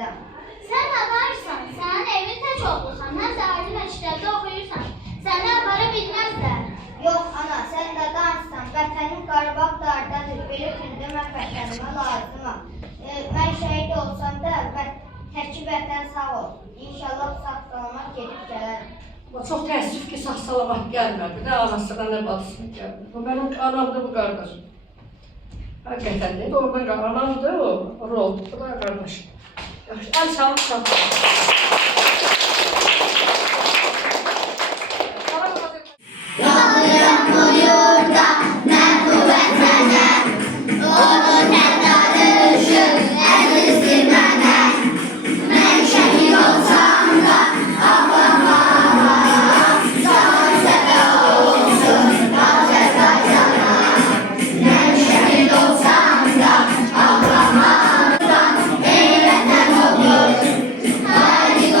verdim. Sen adarsan, senin evin tək olursan, həm də ali məktəbdə oxuyursan, səni apara bilməzlər. Yox ana, sən də danışsan, vətənim Qarabağ dardadır, belə gündə mən vətənimə lazımam. Mən şəhid olsam da, təki vətən sağ ol. İnşallah sağ-salamat gedib gələrəm. Çox təəssüf ki, sağ-salamat gəlmədi. Nə anasına, nə bacısına gəlmədi. Bu mənim anamdır, bu qardaşım. Həqiqətən deyil, oradan anamdır, o oldu, bu da qardaşım. Yaxşı, əl çalıb çalıb. Qalırım bu yurda, mən bu vətənə, onun tədarışı əzizdir mənə. Mən şəhid olsam da ağlamaram, can səbə olsun Azərbaycana. Mən şəhid olsam da ağlamaram, ey vətən olur, xaliq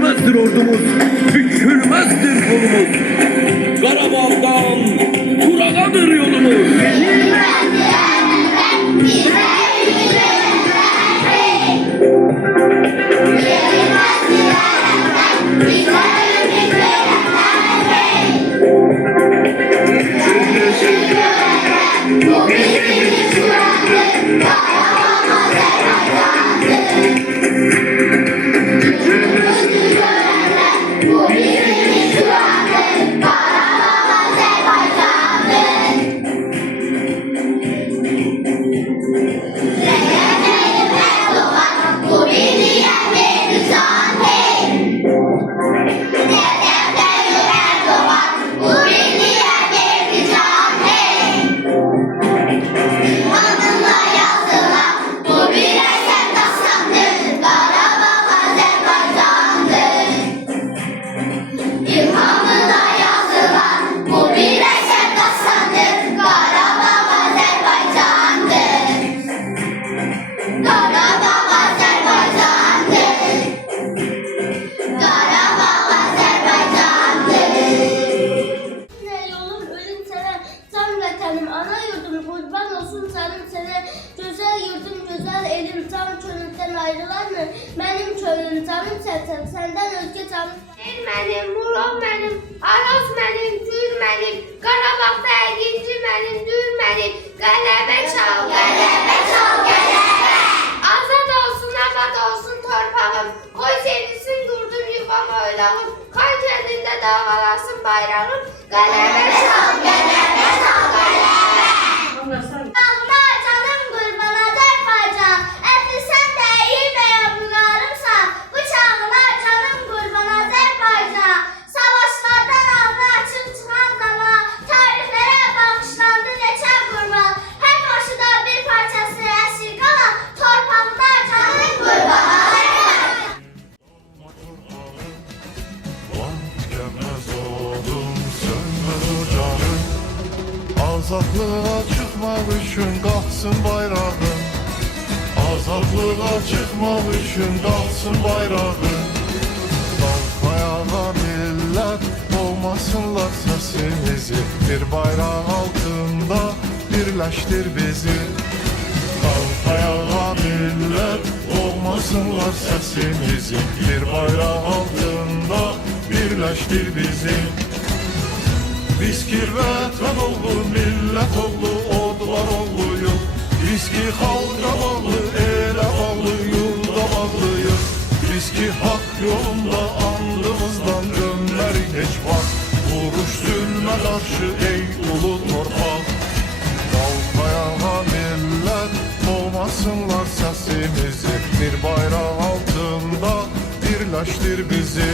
Tükenmezdir ordumuz, bükülmezdir kolumuz. Karabağ'dan Kuraga'dır yolumuz. Ana yurdum kurban olsun canım sana. Güzel yurdum, güzel elim, can könülden ayrılar mı? Benim könlüm canım sen, senden özge canım. Benim, Murom benim, Aras benim, Gül benim, Qarabağda əginci benim, Dür benim, qələbə çal, qələbə çal, qələbə. Azad olsun, abad olsun torpağım, qoy sevinsin qurdum yuvam oylağım, Xan kəndində dağalasın bayrağım, qələbə çal, qələbə çal, qələbə. Ağla canım kurban Azerbaycan, etli sen de iyi beyan bularımsan, bıçağına canım kurban Azerbaycan. Savaşlardan ağlı açıp çıkan zaman, tarihlere bağışlandı neçə kurban. Her başında bir parçası esir kalan, torpağına canım kurban Azerbaycan. Tükenmez oldum, sönmez ocağım. Azadlığa çıkmak üçün qalxsın bayrağım. Azadlığa çıkmak üçün qalxsın bayrağım. Qalx ayağa millət, olmasınlar səsimizi. Bir bayraq altında birləşdir bizi. Qalx ayağa millət, olmasınlar səsimizi. Bir bayraq altında birləşdir bizi. Biz ki vətən oğlu, millət oğlu, ordular oğluyuq. Biz ki xalqa bağlı, elə bağlı, yurda bağlıyıq. Biz ki haqq yolunda andımızdan dönmərik heç vaxt. Vuruş zülmə qarşı ey ulu torpaq. Qalx ayağa millət, olmasınlar səsimizi. Bir bayraq altında birləşdir bizi.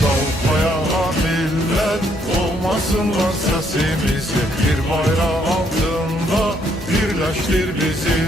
Qalx ayağa millət, olmasınlar səsimizi. Bir bayraq altında birləşdir bizi.